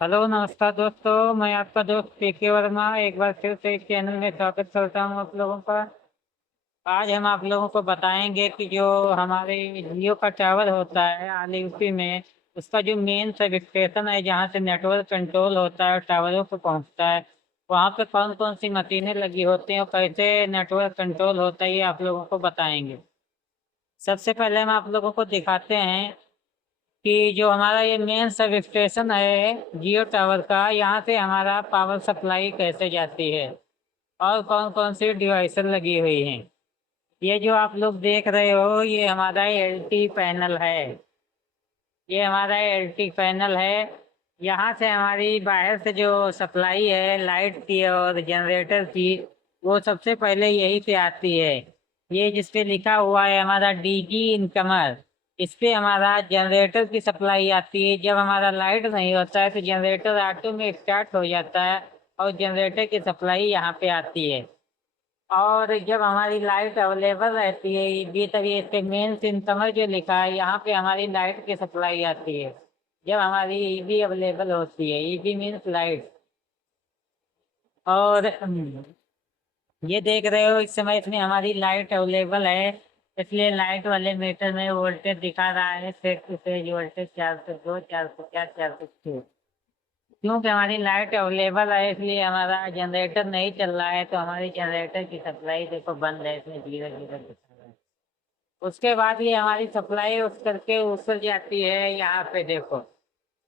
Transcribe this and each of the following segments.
Hello नमस्कार दोस्तों, मैं आपका दोस्त पीके वर्मा एक बार फिर से इस चैनल में स्वागत करता हूं आप लोगों का। आज हम आप लोगों को बताएंगे कि जो हमारे जियो का टावर होता है आल यूपी में, उसका जो मेन सब स्टेशन है जहां से नेटवर्क कंट्रोल होता है टावरों पे पहुंचता है, वहां पे कौन कौन सी मशीनें लगी होती हैं और कैसे नेटवर्क कंट्रोल होता है, ये आप लोगों को बताएंगे। सबसे पहले हम आप लोगों को दिखाते हैं कि जो हमारा ये मेन सब स्टेशन है जियो टावर का, यहाँ से हमारा पावर सप्लाई कैसे जाती है और कौन कौन सी डिवाइस लगी हुई हैं। ये जो आप लोग देख रहे हो ये हमारा एलटी पैनल है। ये हमारा एलटी पैनल है। यहाँ से हमारी बाहर से जो सप्लाई है लाइट की और जनरेटर की, वो सबसे पहले यही से आती है। ये जिस पे लिखा हुआ है हमारा डीजी इनकमर, इस पे हमारा जनरेटर की सप्लाई आती है। जब हमारा लाइट नहीं होता है तो जनरेटर ऑटो में स्टार्ट हो जाता है और जनरेटर की सप्लाई यहाँ पे आती है। और जब हमारी लाइट अवेलेबल रहती है ये तभी इसके मेन सिन समझ जो लिखा है, यहाँ पे हमारी लाइट की सप्लाई आती है जब हमारी ईबी अवेलेबल होती है। EB means light. और ये देख रहे हो इस समय इसमें हमारी लाइट अवेलेबल है, इसलिए लाइट वाले मीटर में वोल्टेज दिखा रहा है फिक्स फेज वोल्टेज 402, 404, 406। क्योंकि हमारी लाइट अवेलेबल है इसलिए हमारा जनरेटर नहीं चल रहा है, तो हमारी जनरेटर की सप्लाई देखो बंद है, इसमें जीरो जीरो दिखा रहा है। उसके बाद ये हमारी सप्लाई उस करके उतर जाती है यहाँ पे देखो,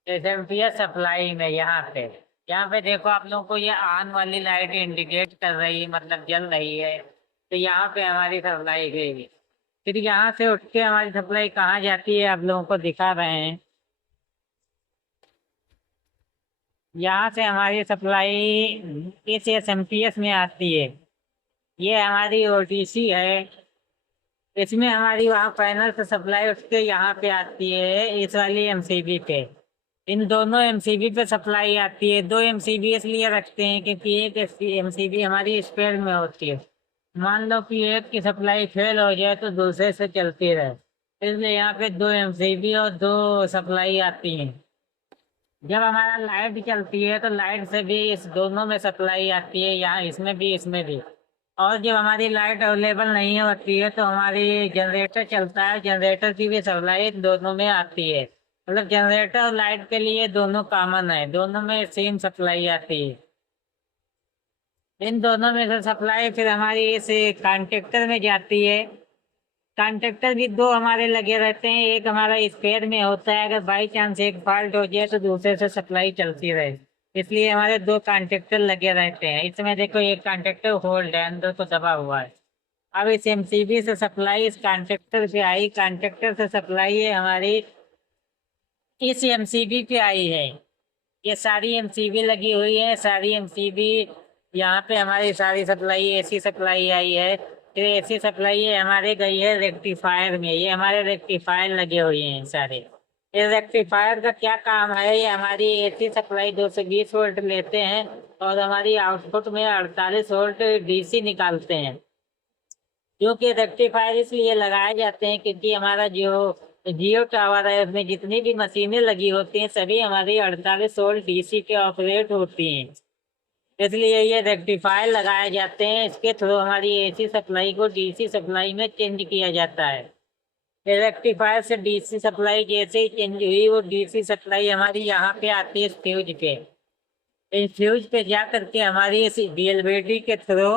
एसएमपीएस सप्लाई में। यहाँ पे देखो आप लोगों को ये ऑन वाली लाइट इंडिकेट कर रही है, मतलब जल रही है, तो यहाँ पे हमारी सप्लाई गई। फिर यहाँ से उठ के हमारी सप्लाई कहाँ जाती है आप लोगों को दिखा रहे हैं। यहाँ से हमारी सप्लाई इस एसएमपीएस में आती है। ये हमारी ओटीसी है। इसमें हमारी वहाँ पैनल से सप्लाई उठ के यहाँ पे आती है इस वाली एमसीबी पे। इन दोनों एमसीबी पे सप्लाई आती है। दो एमसीबी इसलिए रखते हैं क्योंकि एक एमसीबी हमारी स्पेयर में होती है। मान लो कि एक की सप्लाई फेल हो जाए तो दूसरे से चलती रहे, इसलिए यहाँ पे दो एमसीबी और दो सप्लाई आती हैं। जब हमारा लाइट चलती है तो लाइट से भी इस दोनों में सप्लाई आती है, यहाँ इसमें भी इसमें भी। और जब हमारी लाइट अवेलेबल नहीं होती है तो हमारी जनरेटर चलता है, जनरेटर की भी सप्लाई दोनों में आती है। मतलब जनरेटर और लाइट के लिए दोनों कॉमन है, दोनों में सेम सप्लाई आती है। इन दोनों में से सप्लाई फिर हमारी इस कॉन्ट्रेक्टर में जाती है। कॉन्ट्रेक्टर भी दो हमारे लगे रहते हैं, एक हमारा स्पेयर में होता है, अगर बाई चांस एक फॉल्ट हो जाए तो दूसरे से सप्लाई चलती रहे, इसलिए हमारे दो कॉन्ट्रेक्टर लगे रहते हैं। इसमें देखो एक कॉन्ट्रेक्टर होल्ड है, अंदर को दबा हुआ है। अब इस एमसीबी से सप्लाई इस कॉन्ट्रेक्टर पे आई, कॉन्ट्रेक्टर से सप्लाई है हमारी इस एमसीबी पे आई है। ये सारी एमसीबी लगी हुई है, सारी एमसीबी। यहाँ पे हमारी सारी सप्लाई एसी सप्लाई आई है। फिर एसी सप्लाई है हमारे गई है रेक्टिफायर में, ये हमारे रेक्टिफायर लगे हुए हैं सारे। इस रेक्टिफायर का क्या काम है, ये हमारी एसी सप्लाई 220 वोल्ट लेते हैं और हमारी आउटपुट में 48 वोल्ट डीसी निकालते हैं। जो कि रेक्टिफायर इसलिए लगाए जाते हैं क्योंकि हमारा जो जियो टावर है उसमें जितनी भी मशीनें लगी होती हैं सभी हमारी 48 वोल्ट डीसी पे ऑपरेट होती हैं, इसलिए ये रेक्टिफायर लगाए जाते हैं। इसके थ्रू हमारी एसी सप्लाई को डीसी सप्लाई में चेंज किया जाता है। रेक्टिफायर से डीसी सप्लाई जैसे ही चेंज हुई वो डीसी सप्लाई हमारी यहाँ पे आती है फ्यूज पे। इस फ्यूज पे जा करके हमारी इस बीएलबीटी के थ्रू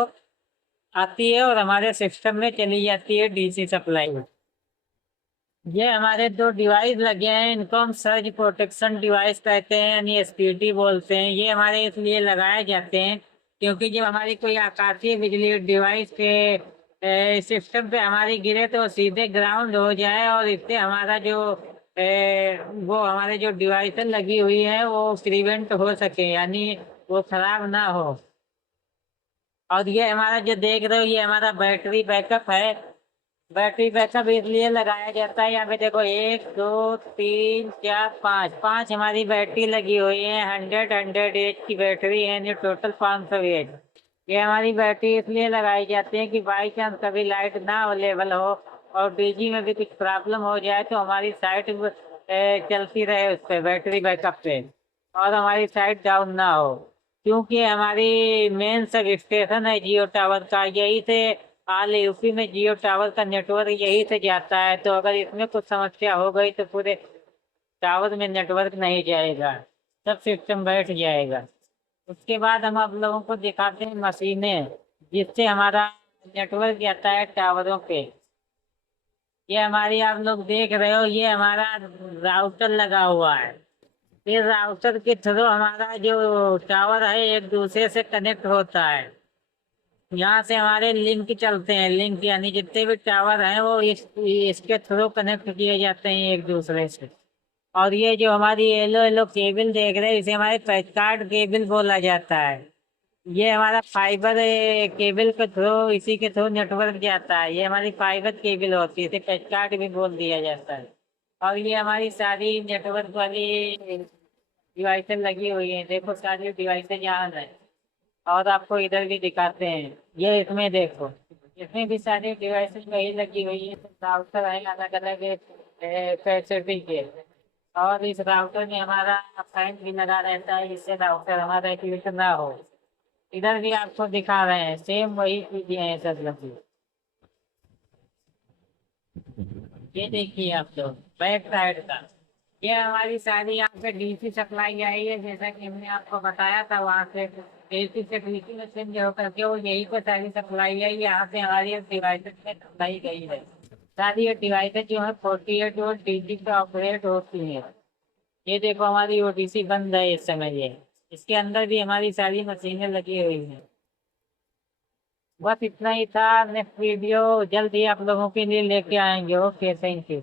आती है और हमारे सिस्टम में चली जाती है डीसी सप्लाई। ये हमारे दो डिवाइस लगे हैं, इनको हम सर्ज प्रोटेक्शन डिवाइस कहते हैं, यानी एसपीटी बोलते हैं। ये हमारे इसलिए लगाए जाते हैं क्योंकि जब हमारी कोई आकाशीय बिजली डिवाइस के सिस्टम पे हमारी गिरे तो सीधे ग्राउंड हो जाए और इससे हमारा जो वो हमारे जो डिवाइस लगी हुई है वो प्रिवेंट हो सके, यानी वो खराब ना हो। और ये हमारा जो देख रहे हो ये हमारा बैटरी बैकअप है। बैटरी बैकअप इसलिए लगाया जाता है, यहाँ पे देखो 1 2 3 4 5 5 हमारी बैटरी लगी हुई है। 100 की बैटरी है, ये टोटल 500 एच। ये हमारी बैटरी इसलिए लगाई जाती है कि बाई चांस कभी लाइट ना अवेलेबल हो और डीजी में भी कुछ प्रॉब्लम हो जाए तो हमारी साइट चलती रहे उस पर बैटरी बैकअप पे। और हमारी साइट डाउन ना हो, क्योंकि हमारी मेन सब स्टेशन है जियो टावर का, यही से ऑल यूपी में जियो टावर का नेटवर्क यही से जाता है। तो अगर इसमें कुछ समस्या हो गई तो पूरे टावर में नेटवर्क नहीं जाएगा, सब सिस्टम बैठ जाएगा। उसके बाद हम आप लोगों को दिखाते हैं मशीनें जिससे हमारा नेटवर्क जाता है टावरों पे। ये हमारी आप लोग देख रहे हो, ये हमारा राउटर लगा हुआ है। इस राउटर के थ्रू हमारा जो टावर है एक दूसरे से कनेक्ट होता है। यहाँ से हमारे लिंक चलते हैं, लिंक यानी जितने भी टावर हैं वो इसके थ्रू कनेक्ट किए जाते हैं एक दूसरे से। और ये जो हमारी येलो येलो केबल देख रहे हैं इसे हमारे पैचकार्ड केबल बोला जाता है। ये हमारा फाइबर केबल के थ्रू, इसी के थ्रू नेटवर्क जाता है। ये हमारी फाइबर केबल होती है, इसे पैचकार्ड भी बोल दिया जाता है। और ये हमारी सारी नेटवर्क वाली डिवाइसें लगी हुई हैं, देखो सारी डिवाइसें यहाँ है। और आपको इधर भी दिखाते हैं, ये इसमें देखो, इसमें भी सारी डिवाइसेस वही लगी हुई है, राउटर है अलग अलग फैसिलिटी के। और इस राउटर में हमारा फैन भी लगा रहता है, इससे राउटर हमारा एक्टिवेट ना हो। इधर भी आपको दिखा रहे हैं, सेम वही चीजें हैं सब लगी। ये देखिए आप लोग बैक साइड का, ये हमारी सारी यहाँ पे डीसी सप्लाई आई है, जैसा कि हमने आपको बताया था। वहाँ से एसी से डीसी में चेंज होकर के वो यही पे सारी सप्लाई आई, यहाँ से हमारी डिवाइसेस में सप्लाई गई है। सारी ये डिवाइसेस जो है 48 वोल्ट डीसी पे ऑपरेट होती है। ये देखो हमारी ओटीसी बंद है इस समय, ये इसके अंदर भी हमारी सारी मशीनें लगी हुई हैं। बस इतना ही था। नेक्स्ट वीडियो जल्द ही आप लोगों के लिए लेके आएंगे। Okay, thank you.